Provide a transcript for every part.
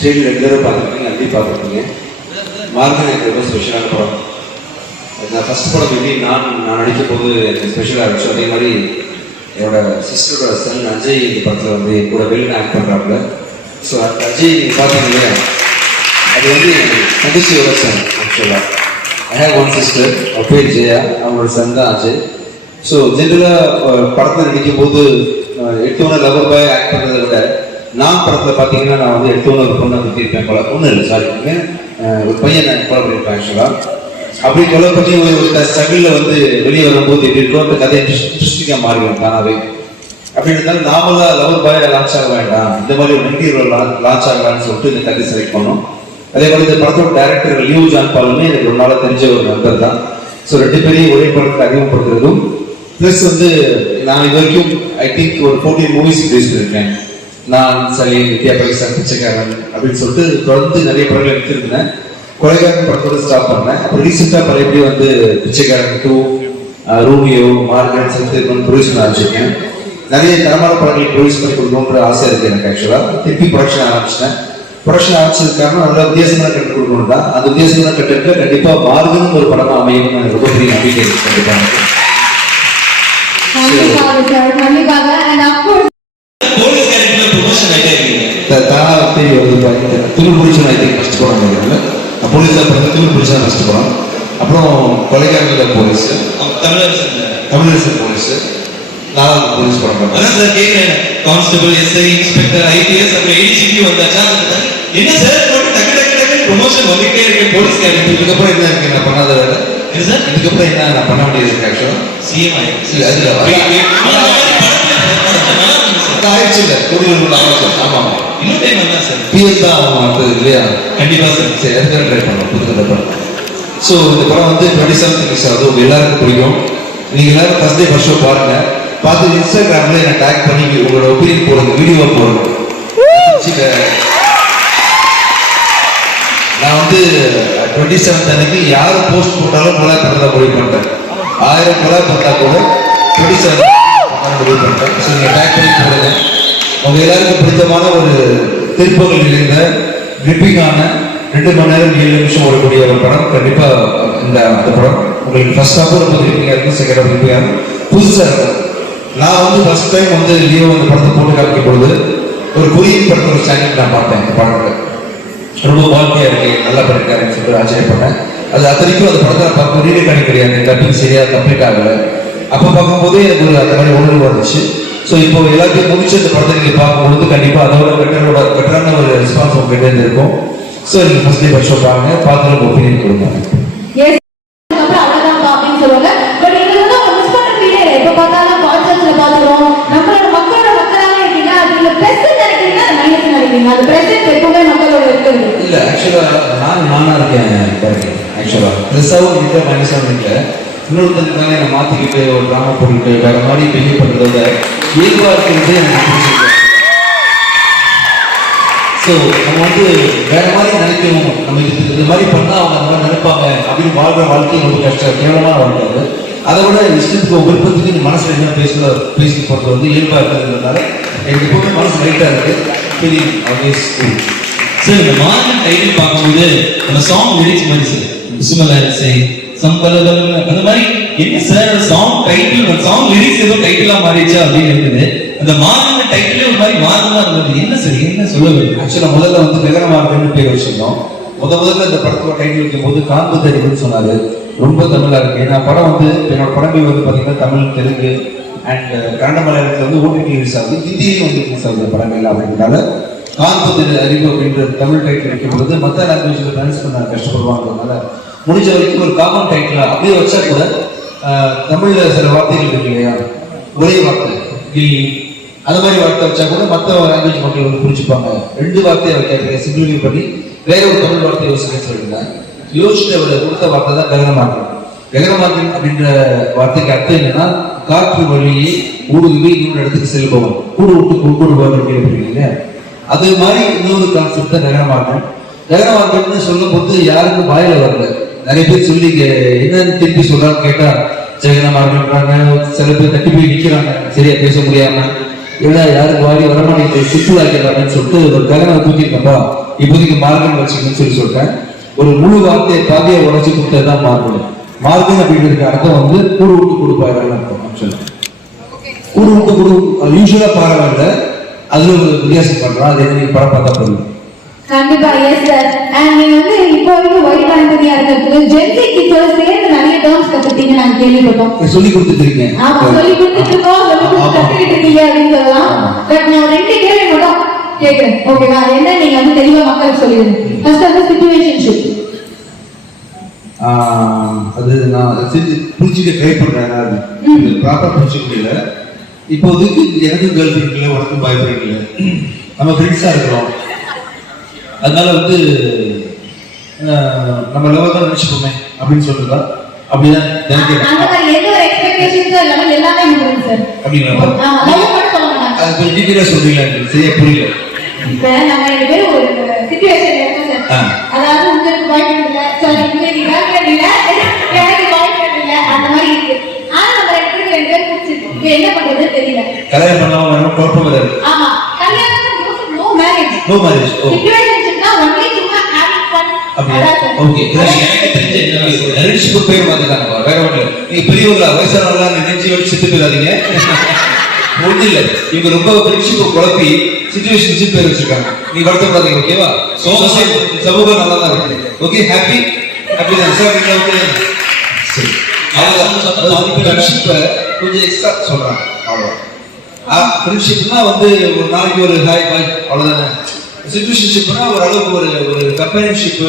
Train ரெகுலராக பார்த்துருக்கீங்க, அப்படி பார்த்துருக்கீங்க. மார்கன் எனக்கு ரொம்ப ஸ்பெஷலான படம். நான் ஃபஸ்ட் படம் எப்படி நான் நடிக்கும் போது எனக்கு ஸ்பெஷலாக இருந்துச்சு. அதே மாதிரி என்னோட சிஸ்டரோட சன் அஜய் இந்த படத்தில் வந்து கூட வெளியில் ஆக்ட் பண்ணுறாப்புல. ஸோ அந்த அஜய் பார்த்தீங்க, அது வந்து தங்கச்சியோட சன். ஆக்சுவலாக ஐ ஹேவ் ஒன் சிஸ்டர், அவள் பேர் ஜெயா, அவங்களோட சன் தான் அஜய். ஸோ ஜென்ரலாக படத்தில் நடிக்கும் போது எடுத்தோன்னே லவர் பாய் ஆக்ட் பண்ணுறதை விட நான் படத்தில் பார்த்தீங்கன்னா நான் வந்து எடுத்தோன்னு ஒரு பொண்ணை பற்றியிருப்பேன். ஒன்றும் இல்லை, சாரி, ஒரு பையன் நான் கொலை பண்ணியிருப்பேன். ஆக்சுவலாக அப்படி கொலை பண்ணி ஒரு ஸ்ட்ரகிளில் வந்து வெளியே வரும்போது எப்படி இருக்கோ அந்த கதை இன்ட்ரெஸ்டிங்காக மாறிடும் தானாவே. அப்படி இருந்தாலும் நாமளாக லவர் பாய் லான்ச் ஆக வேண்டாம், இந்த மாதிரி ஒரு நெகட்டிவ் லான்ச் ஆகலான்னு சொல்லிட்டு இந்த கதை செலக்ட் பண்ணோம். அதே மாதிரி இந்த படத்தோட டைரக்டர் லியூ ஜான் பாலுமே எனக்கு ஒரு நாளாக தெரிஞ்ச ஒரு நண்பர் தான். ஸோ ரெண்டு பேரையும் ஒரே படத்துக்கு அறிமுகப்படுத்துறதும் ப்ளஸ் வந்து நான் இது வரைக்கும் ஐ திங்க் ஒரு 14 மூவிஸ் ரிலீஸ் பண்ணியிருக்கேன். நான் சலீம், வித்யா பைசா, பிச்சைக்காரன் அப்படின்னு சொல்லிட்டு தொடர்ந்து நிறைய படங்கள் எடுத்துருந்தேன். கொலைகாரன் படத்தோடு ஸ்டாப் பண்ணேன். அப்புறம் ரீசெண்டாக பழையபடி வந்து பிச்சைக்காரன் 2, ரூமியோ, மார்கன் சேர்த்து ப்ரொடியூஸ் பண்ண ஆரம்பிச்சிருக்கேன். நிறைய தரமான படங்கள் ப்ரொடியூஸ் பண்ணி கொடுக்கணுன்ற ஆசை இருக்குது எனக்கு. ஆக்சுவலாக திருப்பி ப்ரொடக்ஷன் ஆரம்பிச்சிட்டேன். ப்ரொடக்ஷன் ஆரம்பிச்சது காரணம் நல்ல வித்தியாசமான கட்டு கொடுக்கணும் தான். அந்த வித்தியாசமான கட்டுக்கு கண்டிப்பாக மார்கனும் ஒரு படமாக அமையும் எனக்கு ரொம்ப பெரிய நம்பிக்கை இருக்கு. கண்டிப்பாக அப்புறம் கொலைகாரர்கள் போலீஸ், தமிழரசன் போலீஸ், நான் போலீஸ் படம் கான்ஸ்டபிள், எஸ்ஐ, இன்ஸ்பெக்டர், ஐபிஎஸ், அப்புறம் ஏடிசிபி வந்தாச்சா? என்ன சார் டக்கு டக்கு டக்கு ப்ரொமோஷன் வந்துட்டே இருக்கு போலீஸ் கேரக்டர். இதுக்கப்புறம் என்ன இருக்கு நான் பண்ணாத வேலை? இதுக்கப்புறம் என்ன நான் பண்ண வேண்டியது இருக்கு? ஆக்சுவலா சிஎம் ஆயிடுச்சு இல்லை, ஆமா இன்னும் டைம் வந்தா சார் பிஎஸ் தான் அடுத்தது இல்லையா? கண்டிப்பா சார். சரி, அதுக்காக ட்ரை பண்ணலாம் புது கதை படம். ஸோ இந்த படம் வந்து 27 ரிலீஸ் ஆகுது. உங்க எல்லாருக்கும் பிடிக்கும். நீங்க எல்லாரும் ஃபர்ஸ்ட் டே ஃபர்ஸ்ட் ஷோ பாருங்க. பார்த்து இன்ஸ்டாகிராம்ல என்ன டேக் பண்ணி உங்களோட ஒப்பீனியன் போடுங்க, வீடியோ போடுங்க. நான் வந்து 27 அன்னைக்கு யார் போஸ்ட் போட்டாலும் நல்லா பண்ணதான் முடிவு பண்ணிட்டேன். 1000 கொலை பண்ணா கூட 27 முடிவு பண்ணிட்டேன். ஸோ நீங்கள் டேக் பண்ணி போடுங்க. உங்க எல்லாருக்கும் பிடித்தமான ஒரு திருப்பங்கள் நிறைந்த கிரிப்பிங்கான 2 மணி நேரம் 7 நிமிஷம் ஓடக்கூடிய ஒரு படம். கண்டிப்பா அந்த படம் உங்களுக்கு ஃபர்ஸ்ட் ஹாஃப் ரொம்ப கிரிப்பிங்கா இருக்கும், செகண்ட் ஹாஃப் கிரிப்பிங்கா இருக்கும், புதுசா இருக்கும். நான் வந்து ஃபர்ஸ்ட் டைம் வந்து லியோ அந்த படத்தை போட்டு காமிக்கும் பொழுது ஒரு கொரியன் படத்தோட ஒரு சேனல் நான் பார்த்தேன். இந்த படத்துல ரொம்ப வாழ்க்கையா இருக்கு, நல்லா பண்ணிருக்காருன்னு சொல்லிட்டு ஆச்சரியப்பட்டேன். அது அத்தனைக்கும் அந்த படத்தை பார்க்க ரீடே கிடையாது, டப்பிங் சரியா கம்ப்ளீட் ஆகல. அப்போ பார்க்கும்போதே எனக்கு ஒரு அந்த மாதிரி உணர்வு வந்துச்சு. ஸோ இப்போ எல்லாத்தையும் முடிச்சு அந்த படத்தை நீங்கள் பார்க்கும்பொழுது கண்டிப்பாக அதோட பெட்டரான ஒரு ரெஸ்பான்ஸ் உங்ககிட்ட இருக்கும். ஸோ நீங்கள் ஃபர்ஸ்ட் டே ஃபர்ஸ்ட் ஷோ பாருங்க, பார்த்து ஒப்பீனியன் கொடுங்க. இல்லை ஆக்சுவலாக நானாக இருக்கேன். ஆக்சுவலாக ப்ளஸ்ஸாகவும் இல்லை, மைனஸாகவும் இல்லை. இன்னொருத்தருக்காக என்னை மாற்றிக்கிட்டு ஒரு ட்ராமா போட்டுக்கிட்டு வேறு மாதிரி பிஹேவ் பண்ணுறத விட இயல்பாக இருக்கிறது எனக்கு பிடிச்சிருக்கு. ஸோ நம்ம வந்து வேறு மாதிரி நினைக்கணும், நம்ம இது மாதிரி பண்ணால் அவங்க அந்த மாதிரி நினைப்பாங்க அப்படின்னு வாழ்கிற வாழ்க்கை ரொம்ப கஷ்டம், கேவலமான வாழ்க்கை. அதை விட இஷ்டத்துக்கு விருப்பத்துக்கு நீ மனசில் என்ன பேசி போகிறது வந்து இயல்பாக இருக்கிறதுனால எனக்கு எப்பவுமே மனசு லைட்டாக இருக்குது. சரி, ஆல்வேஸ் சார் இந்த மார்கன் டைட்டில் பார்க்கும்போது அந்த சாங் லிரிக்ஸ் மாதிரி சார் சுமலரசை சம்பளம் அந்த மாதிரி என்ன sir song title song lyrics ஏதோ டைட்டிலா மாறிடுச்சா அப்படின்னு இருக்குது. அந்த மார்கன் டைட்டிலே ஒரு மாதிரி மார்கனா இருந்தது. என்ன சார் என்ன சொல்ல வேண்டும்? ஆக்சுவலாக முதல்ல வந்து ககன மார்கன் பேர் வச்சிருந்தோம். முதல்ல இந்த படத்தோட டைட்டில் வைக்கும் போது காந்து தெரியுதுன்னு சொன்னாரு. ரொம்ப தமிழா இருக்கு. ஏன்னா படம் வந்து என்னோட படங்கள் வந்து பார்த்தீங்கன்னா தமிழ், தெலுங்கு அண்ட் கன்னட மலையாளத்தில் வந்து ஓடிடி ரிலீஸ் ஆகுது, ஹிந்தியிலும் வந்து ரிலீஸ் ஆகுது படங்கள். அப்படின்றதால காந்து அறிவு அப்படின்ற தமிழ் டைட்டில் வைக்கும் பொழுது மற்ற லாங்குவேஜில் ட்ரான்ஸ் பண்ண கஷ்டப்படுவாங்கிறதுனால முடிஞ்ச வரைக்கும் ஒரு காமன் டைட்டில் அப்படியே வச்சா கூட தமிழ்ல சில வார்த்தைகள் இருக்கு இல்லையா, ஒரே வார்த்தை கில்லி அந்த மாதிரி வார்த்தை வச்சா கூட மற்ற லாங்குவேஜ் மக்கள் வந்து புரிஞ்சுப்பாங்க. 2 வார்த்தையை வைக்க சிம்பிளிஃபை பண்ணி வேற ஒரு தமிழ் வார்த்தையை யோசிக்க சொல்லியிருந்தேன். யோசிச்சு அவர் கொடுத்த வார்த்தை தான் ககனமார்கன். ககனமார்கன் அப்படின்ற வார்த்தைக்கு அர்த்தம் என்னன்னா காற்று வழியே ஊடுருவி இன்னொரு இடத்துக்கு செல்பவன், கூடு விட்டு கூடுபவன் அப்படிங்கிறீங்க. அது மாதிரி இன்னொரு கான்செப்ட் தான் ககனமார்கன். ககனமார்கன் சொல்லும் போது யாருக்கும் வாயில வரல. நிறைய பேர் சொல்லி என்னன்னு திருப்பி சொல்றாங்க கேட்டா ஜெகனமார்கன்றாங்க. சில பேர் தட்டி போய் நிக்கிறாங்க சரியா பேச முடியாம. ஏன்னா யாருக்கு வாரி வரமாட்டேங்குது சிம்பிள் ஆக்கிடலாம்னு சொல்லிட்டு ஒரு கலனை தூக்கிருக்கப்பா இப்போதைக்கு மார்க்கம் வச்சுக்கணும்னு சொல்லிட்டேன். ஒரு முழு வார்த்தையை பாதியை உடச்சி கொடுத்ததுதான் மார்க்கம். மார்க்கம் அப்படின்றதுக்கு அர்த்தம் வந்து கூடு விட்டு கொடுப்பாருன்னு அர்த்தம். ஆக்சுவலா கூடு விட்டு கொடு யூஸ்வலா பாருங்க, அதுல ஒரு வித்தியாசம் பண்றோம். அதை நீங்க படம் பார்த்தா போதும். கண்டிப்பா எஸ் சார். அண்ட் நீங்க வந்து இப்போ வரைக்கும் ஒயிட் ஆண்டனியா இருக்கிறது ஜென்சி கிட்ஸோட சேர்ந்து நிறைய டேர்ம்ஸ் கத்துட்டீங்க நாங்க கேள்விப்பட்டோம். சொல்லி கொடுத்துருக்கீங்க. ஆமா சொல்லி கொடுத்துட்டு இருக்கோம், கத்துக்கிட்டு இருக்கீங்க அப்படின்னு சொல்லலாம். பட் நான் 2 கேள்வி மட்டும் கேட்கிறேன், ஓகேவா? என்ன நீங்க வந்து தெளிவா மக்களுக்கு சொல்லிடுங்க. ஃபர்ஸ்ட் வந்து சிச்சுவேஷன்ஷிப். அது நான் புரிஞ்சுக்க ட்ரை பண்றேன். ப்ராப்பரா புரிஞ்சுக்க முடியல. இப்போதைக்கு எனக்கு கேர்ள் ஃப்ரெண்ட் இல்லை, உனக்கு பாய் ஃப்ரெண்ட் இல்லை, நம்ம ஃப்ரெண்ட்ஸா இருக்கிறோம். அதனால வந்து நம்ம லவ் தான் நினைச்சுப்போமே அப்படின்னு சொல்றதா? அப்படிதான் அந்த மாதிரி எந்த ஒரு எக்ஸ்பெக்டேஷன்ஸ் இல்லாம எல்லாமே முடியும் சார். அப்படிங்களா? லவ் மட்டும் சொல்ல மாட்டாங்க. அது கொஞ்சம் டீடைலா சொல்றீங்களா? சரியா புரியல. இப்ப நம்ம 2 பேரும் ஒரு சிச்சுவேஷன் இருக்கோம் சார். அதாவது உங்களுக்கு பாய் ஃப்ரெண்ட் இல்ல, சாரி உங்களுக்கு கேர்ள் ஃப்ரெண்ட் இல்ல, எனக்கு பாய் ஃப்ரெண்ட் இல்ல, அந்த மாதிரி இருக்கு. ஆனா நம்ம 2 பேரும் பிடிச்சிருக்கு. இப்போ என்ன பண்றதுன்னு தெரியல. கல்யாணம் பண்ணாம வேணும் குழப்பம் இருக்கு. ஆமா, கல்யாணம் நோ மேரேஜ். No marriage. சிச்சுவேஷன்ஷிப்னா ஒன்லி சும்மா ஹேவிங் ஃபன். அப்படியே ஓகே. எனக்கு தெரிஞ்ச என்ன ரிலேஷன்ஷிப் பேர் வந்துட்டாங்க. வேற ஒண்ணு நீங்க பெரியவங்களா வயசானவங்களா நினைச்சு வச்சு செத்து போயிடாதீங்க. ஒண்ணு இல்ல, இவங்க ரொம்ப ஃப்ரெண்ட்ஷிப் குழப்பி சிச்சுவேஷன்ஷிப் பேர் வச்சிருக்காங்க. நீ வருத்தப்படாதீங்க, ஓகேவா? சமூகம் நல்லா தான் இருக்கு. ஓகே, ஹாப்பி ஹாப்பி தான் சார். நீங்க ஓகே சரி. ஃப்ரெண்ட்ஷிப்பை கொஞ்சம் எக்ஸ்ட்ரா சொல்றாங்க, அவ்வளோதான். ஃப்ரெண்ட்ஷிப்னா வந்து ஒரு நாளைக்கு ஒரு ஹாய் பாய் அவ்வளோதானே. சிச்சுவேஷன்ஷிப்னா ஒரு அளவுக்கு ஒரு கம்பெனிஷிப்பு,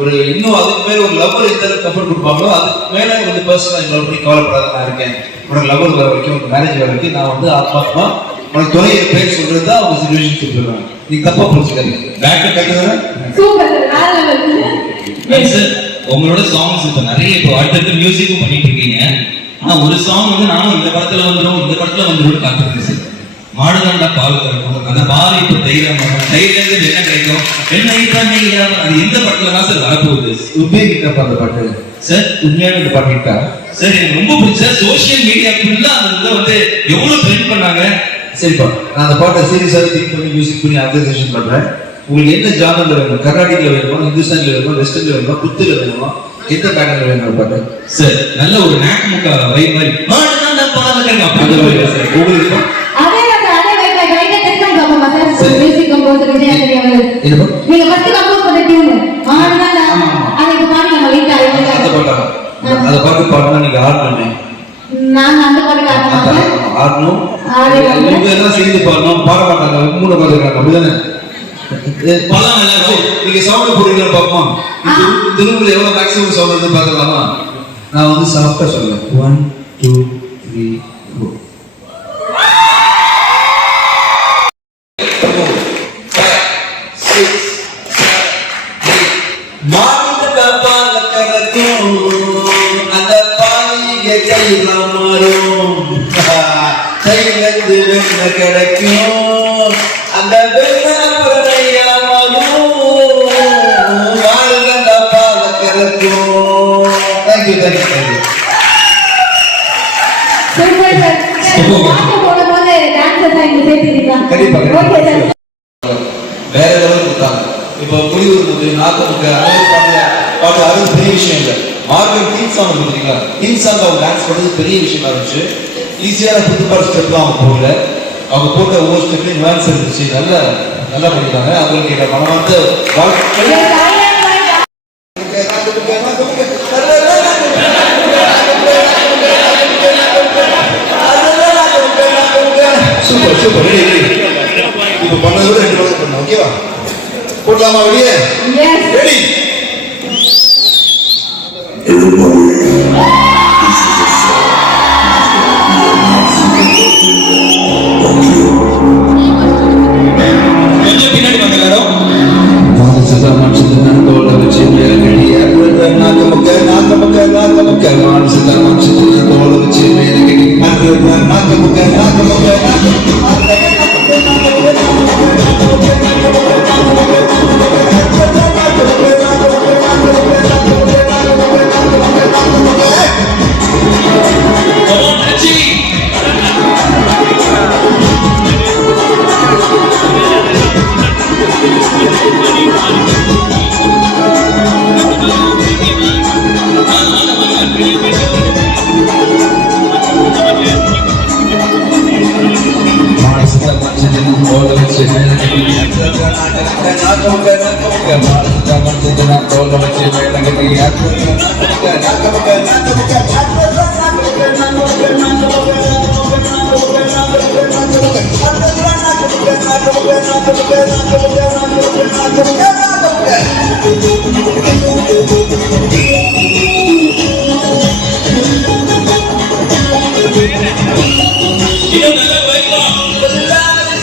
ஒரு இன்னும் அதுக்கு மேல ஒரு லவ்வர் எந்த அளவுக்கு கம்ஃபர்ட் கொடுப்பாங்களோ அதுக்கு மேல வந்து பர்சனல் இவ்வளோ பண்ணி கவலைப்படாத நான் இருக்கேன், உனக்கு லவ்வர் வர வரைக்கும், உனக்கு மேரேஜ் வர வரைக்கும் நான் வந்து ஆத்மாத்மா உனக்கு துணை பேர் சொல்றது தான் அவங்க சிச்சுவேஷன்ஷிப் சொல்றாங்க. நீங்க தப்பா புரிஞ்சுக்காதீங்க. பேக்கை கட்டுதானே சூப்பர் சார். வேற லெவல் சார். உங்களோட சாங்ஸ் இப்ப நிறைய இப்போ அடுத்தடுத்து மியூசிக்கும் பண்ணிட்டு இருக்கீங்க. ஆனா ஒரு சாங் வந்து நானும் இந்த படத்துல வந்துடும் காத்துருக்கு சார். மாடுதாண்டா பால் கறக்கும், அந்த பால் இப்ப தைரியம் தைரியம் என்ன கிடைக்கும், என்ன இப்ப அது எந்த படத்துல தான் சார் வரப்போகுது? உண்மையா அந்த பாட்டு சார்? உண்மையான இந்த பாட்டு கிட்டா சார் எனக்கு ரொம்ப பிடிச்ச சோசியல் மீடியா ஃபுல்லா அந்த இதை வந்து எவ்வளவு ட்ரெண்ட் பண்ணாங்க. சரிப்பா, நான் அந்த பாட்டை சீரியஸாக திங்க் பண்ணி மியூசிக் பண்ணி ஆர்கனைசேஷன் பண்றேன். உங்களுக்கு என்ன ஜானர்ல வேணும்? கர்நாடிக்ல வேணுமா, ஹிந்துஸ்தான்ல வேணுமா, வெஸ்டர்ன்ல வேணுமா, குத்துல வேணுமா, எந்த பேட்டர்ல வேணும் பாட்டு? சார் நல்ல ஒரு நாக்குமுக்கா வை மாதிரி மாடுதாண்டா பால் கறக்கும் அப்படி சார். உங்களுக்கு அதே வைட் லைட்டா டெஸ்ட் பண்ணி பாப்போமா சார்? மியூசிக் கம்போசர் விஜய் தெரியாமல் நீங்க ஃபர்ஸ்ட் கம்போஸ் பண்ண டியூன் ஆடுனா அதுக்கு பாடி நம்ம லைட்டா அந்த பாட்டா? அந்த பாட்டு பாடுனா நீங்க ஆடணுமே. நான் அந்த பாட்டு ஆடணும். ஆடணும். இவங்க எல்லாம் சேர்ந்து பாடணும். பாட மாட்டாங்க, மூணு பாடுறாங்க. அப்படிதானே? நீங்க சவுண்ட் போடுறீங்களா பாப்போமா? இந்த ரூம்ல எவ்வளவு மேக்ஸிமம் சவுண்ட் வந்து பாத்துக்கலாமா? நான் வந்து சாஃப்டா சொல்லுவேன். 1 2 3 4 மாடுத பால கறக்கும், அந்த பாலிಗೆ தைல மாறும், தைலந்து வெண்ண கிடைக்கும், அந்த வெண்ண புரணையா மாறும், மாடுத பால கறக்கும். Thank you thank you thank you. Super sir. பாட்டு போடும்போது டான்சர்ஸ் இங்க சேர்த்துக்கிட்டாங்க. கண்டிப்பா ஓகே சார். வேற லெவல் கொடுத்தாங்க. இப்போ புலியூர் முது நாகமுக்கு பாட்டு அது பெரிய விஷயம் இல்லை. மார்க்கெட் தீம் சாங் பார்த்தீங்களா? தீம் சாங் அவங்க டான்ஸ் பண்ணது பெரிய விஷயமா இருந்துச்சு. ஈஸியான புதுப்பாடு ஸ்டெப்லாம் அவங்க போடல. அவங்க போட்ட ஒவ்வொரு ஸ்டெப்லையும் நியூவான்ஸ் இருந்துச்சு. நல்லா பண்ணிட்டாங்க. அவங்களுக்கு என்னோட மனமார்ந்த வாழ்க்கை. Super super. ரெடி இப்போ பண்ணதோட 2 வாரம் பண்ணோம். ஓகேவா? போடலாமா வெளியே? S ready. கொஞ்சம் பின்னாடி வாங்க எல்லாரும். Come on, Richie. வச்சு இன்னும் நல்லா வைக்கலாம்.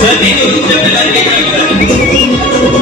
சார் நீங்க ஒரு step எல்லாரும் கேட்கறாங்க sir.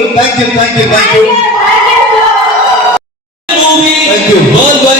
Thank you. Movie Thank you. worldwide